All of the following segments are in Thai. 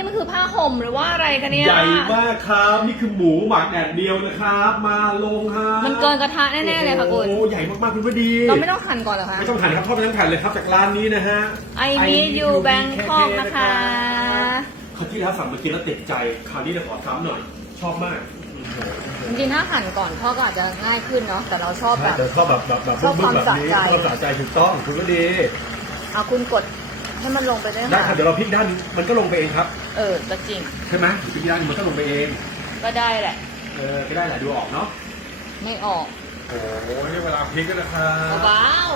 นี่มันคือผ้าห่มหรือว่าอะไรกันเนี่ย ใหญ่มากครับนี่คือหมูหมักแดดเดียวนะครับ มาลงฮะมันเกินกระทะแน่ๆเลยค่ะคุณ โอ้โหใหญ่มากๆคุณพอดีเราไม่ต้องหั่นก่อนเหรอคะ ไม่ต้องหั่นครับทอดไปทั้งแผ่นเลยครับจากร้านนี้นะฮะ I meet you Bangkok นะคะคราวที่แล้วสั่งมากินแล้วติดใจ คราวนี้จะขอซ้ำหน่อย ชอบมากจริงๆถ้าหั่นก่อนทอดก็อาจจะง่ายขึ้นเนาะแต่เราชอบแบบ แต่ชอบแบบแบบแบบชอบความแบบนี้สะใจ ชอบสะใจถูกต้องคุณพอดี เอาคุณกด ให้มันลงไปด้วยได้ค่ะครับเดี๋ยวเราพลิกด้านมันก็ลงไปเองครับเออก็จริง ใช่ไหมพลิกด้านมันก็ลงไปเองก็ได้แหละ เออก็ได้แหละดูออกเนาะไม่ออกโอ้โหนี่เวลาพลิกกันนะครับว้าว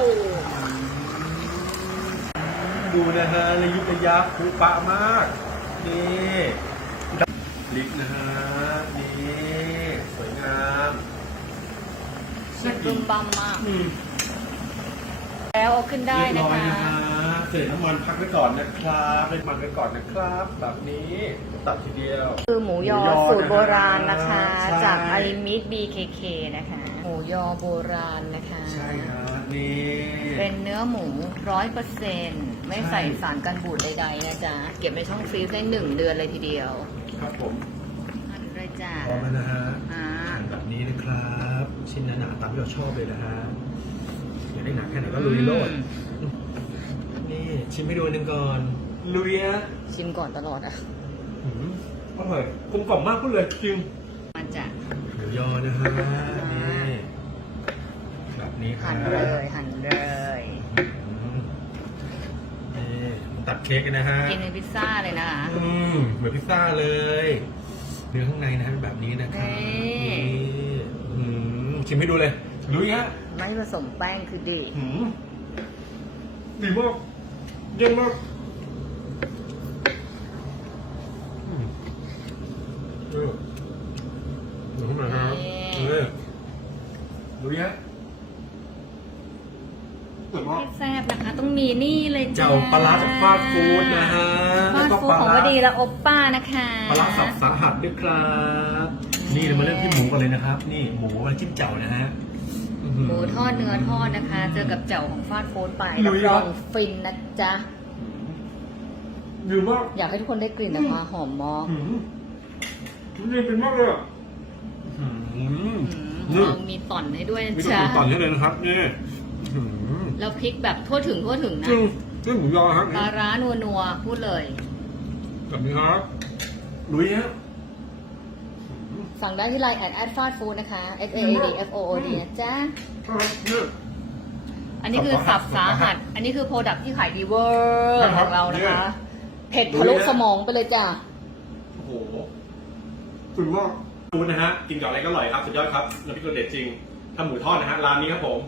ดูนะฮะระยุกระยักคุปะมากนี่ลิกนะฮะนี่สวยงามชิบบึมบัมมาก อืม แล้วเอาขึ้นได้เรียบนะร้อยคะนะฮะ เสร็จน้ำมันพักไว้ก่อนนะครับเป็นมันไว้ก่อนนะครับ แบบนี้ตัดทีเดียว คือหมูยอหมูยอสูตรโบราณนะคะ ใช่ จากไอมิดบีเคเคนะคะ หมูยอโบราณนะคะ ใช่ฮะนี่ เป็นเนื้อหมูร้อยเปอร์เซ็นต์ไม่ใส่สารกันบูดใดๆนะจ๊ะ เก็บในช่องฟรีซได้หนึ่งเดือนเลยทีเดียวครับผมอันเลยจ้ะพร้อมแล้วนะฮะอ่าหั่นแบบนี้นะครับ ชิ้นหนาๆตามที่เราชอบเลยนะฮะอยากได้หนาแค่ไหนก็ลุยโลด นี่ชิมให้ดูอันหนึ่งก่อนลุยฮะชิมก่อนตลอดอะอืมอร่อยกลมกล่อมมากพูดเลยจริงมันจะหมูยอนะฮะนี่แบบนี้ครัหั่บนเลยหั่นเลย อืมนี่ตัดเค้กกันนะฮะ กินในพิซซ่าเลยนะคะ อืมเหมือนพิซซ่าเลย เนื้อข้างในนะฮะเป็นแบบนี้นะครับนี่ นี่อืมชิมให้ดูเลยลุยฮะ ไม่ผสมแป้งคือดี หืมดีมาก เย็นมากอืมเออดูข้างในครับเออดูดิฮะสวยมากให้แซ่บนะคะ ต้องมีนี่เลยจ้าเจ้าปลาร้าจากฟาดฟู้ดนะฮะฟาดฟู้ดของวดีและโอปป้านะคะปลาร้าสับสาหัสด้วยครับ นี่เรามาเริ่มที่หมูก่อนเลยนะครับ นี่หมูมาจิ้มเจ่านะฮะอื้อ หมูทอดเนื้อทอดนะคะ เจอกับเจ่วของฟาดฟู้ดไปลุรับยรครัอบงฟินนะจ๊ะดีมากอยากให้ทุกคนได้กลิ่นนะคะหอมมากหืมนี่เป็นมากเลยอะหืมอืมนี่เรามีต่อนให้ด้วยมีนะตัวจ๊ะต่อนให้เลยนะครับนี่หืมแล้วพริกแบบทั่วถึงทั่วถึงนะจริงจริงหมูยอครับปลาร้านัวนัวๆพูดเลยแบบนี้ครับลุยฮะ สั่งได้ที่ไลน์แอดแอดฟาดฟู้ดนะคะ S A A D F O O D นะจ๊ะครับนี่อันนี้คือสับสาหัส อันนี้คือโปรดักที่ขายดีเวอร์ครัขบองเรานะคะเนี่ยเผ็ดทะลุสมองไปเลยจ้ะ โอ้โหสุดมากฟูดนะฮะ กินกับอะไรก็อร่อยครับ สุดยอดครับน้ำพริกรสเด็ดจริงทำหมูทอดนะฮะ ร้านนี้ครับผม